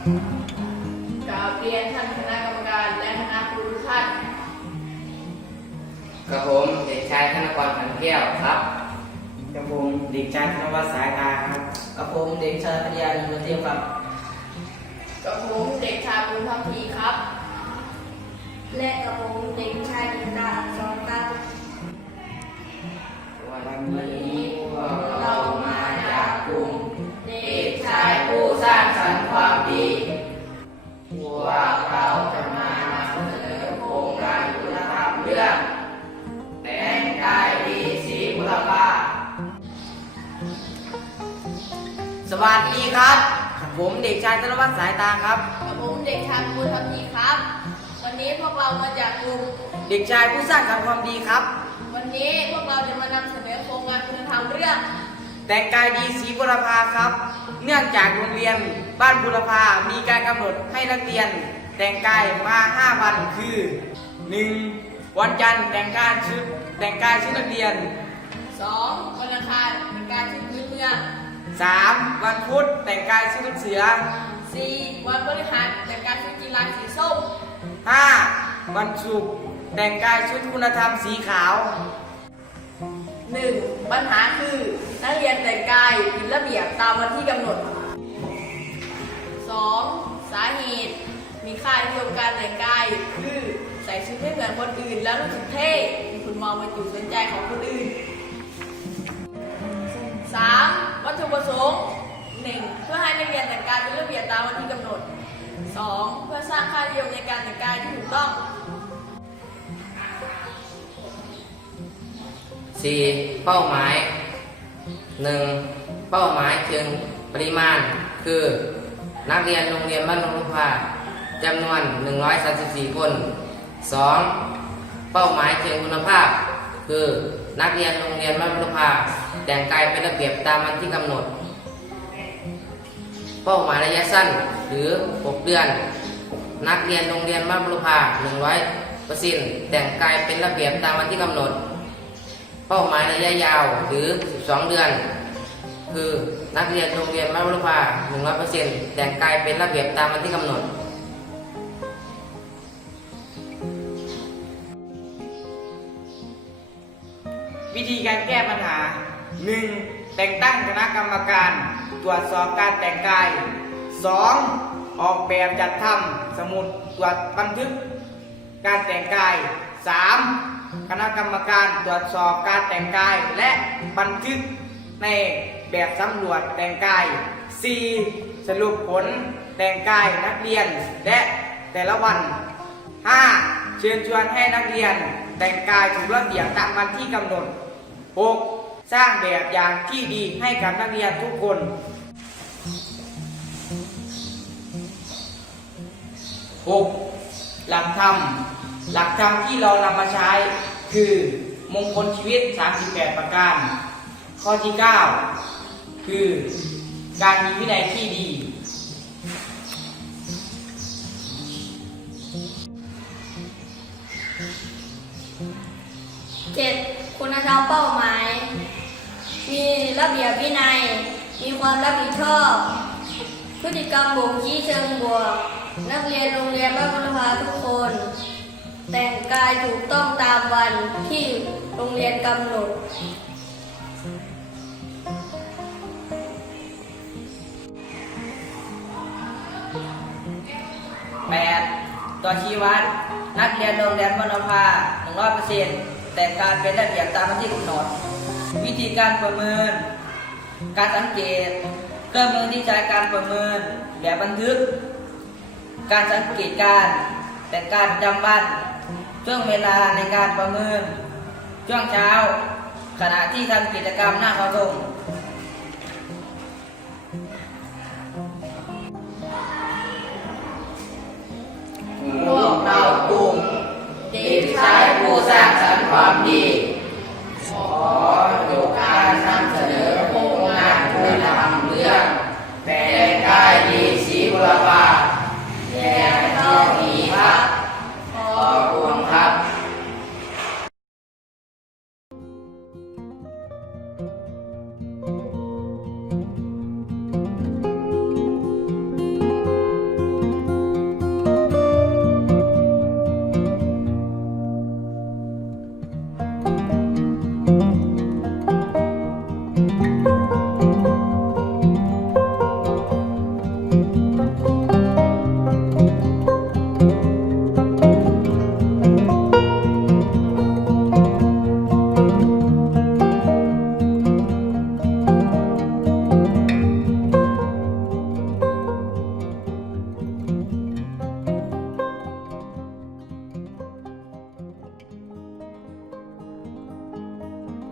กราบเรียนท่านคณะกรรมการและคณะครูทุกท่านกระผมเด็กชายธนกรขันแก้วครับกระผมเด็กชายธนวัฒน์สายตาครับกระผมเด็กชายปัญาลุงเทียมครับกระผมเด็กชายบุญพักดีครับ และกระผมเด็กชายดินดา วกเราจะมานำเสนอโครงการคุณธรรมเรื่องแต่งกายดีสีบุรพาสวัสดีครับ ผมเด็กชายธนวัฒน์สายตาครับ กับผมเด็กชายบุญพักดีครับ วันนี้พวกเรามาจากกลุ่มเด็กชายผู้สร้างสรรค์ความดีครับ วันนี้พวกเราจะมานำเสนอโครงการคุณธรรมเรื่อง แต่งกายดีสีบุรพาครับ เนื่องจากโรงเรียนบ้านบุรพามีการกำหนดให้นักเรียนแต่งกายมา5วันคือ 1. วันจันทร์แต่งกายชุดแต่งกายชุดนักเรียน 2. วันอังคารเป็นการชุดพื้นเมือง 3. วันพุธแต่งกายชุดลูกเสือ 4. วันพฤหัสเป็นการชุดกีฬาสีส้ม 5. วันศุกร์แต่งกายชุดคุณธรรมสีขาว 1. ปัญหาคือนักเรียนแต่งกายามวันที่กำหนด 2. สาเหตุ มีค่านิยมการแต่งกายคือใส่ชุดไม่เหมือนคนอื่น แล้วรู้สึกเท่มีคุณมองเป็นจุดสนใจของคนอื่น 3. วัตถุประสงค์ 1. เพื่อให้นักเรียนแต่งกายเป็นระเบียบตามวันที่กำหนด 2. เพื่อสร้างค่านิยมในการแต่งกายที่ถูกต้อง 4. เป้าหมาย 1. เป้าหมายเชิงปริมาณ คือ นักเรียนโรงเรียนบ้านนรุพาจำนวน 134 คน 2. เป้าหมายเชิงคุณภาพ คือนักเรียนโรงเรียนบ้านนรุพาแต่งกายเป็นระเบียบตามวันที่กำหนด เป้าหมายระยะสั้นหรือ 6 เดือน นักเรียนโรงเรียนบ้านนรุพา100เปอร์เซ็นต์แต่งกายเป็นระเบียบตามวันที่กำหนด เป้าหมายระยะยาวหรือ 12 เดือน คือนักเรียนโรงเรียนมัธยมศึกษา100%แต่งกายเป็นระเบียบตามวันที่กำหนด วิธีการแก้ปัญหา 1. แต่งตั้งคณะกรรมการ ตรวจสอบการแต่งกาย 2. ออกแบบจัดทำสมุดตรวจบันทึก การแต่งกาย 3. คณะกรรมการตรวจสอบการแต่งกายและบันทึก ในแบบสำรวจแต่งกาย 4. สรุปผลแต่งกายนักเรียนและแต่ละวัน 5. เชิญชวนให้นักเรียนแต่งกายถูกระเบียบตามวันที่กำหนด 6. สร้างแบบอย่างที่ดีให้กับนักเรียนทุกคน 6. หลักธรรม หลักธรรมที่เรานำมาใช้คือมงคลชีวิต 38 ประการ ข้อที่ 9 คือการมีวินัยที่ดี 7. คุณธรรมเป้าหมาย มีระเบียบวินัย มีความรับผิดชอบ พฤติกรรมบ่งชี้เชิงบวก นักเรียนโรงเรียนบ้านบุรพาทุกคน แต่งกายถูกต้องตามวันที่โรงเรียนกำหนด 8. ตัวชี้วัดนักเรียนโรงเรียนมณภา100%แต่การเป็นระเบียบตามที่กำหนด วิธีการประเมิน การสังเกต เครื่องมือที่ใช้การประเมิน แบบบันทึก การสังเกตการ แต่การจำวันช่วงเวลาในการประเมิน ช่วงเช้า ขณะที่ทำกิจกรรมหน้าคารพพวกเรากลุ่ ความดี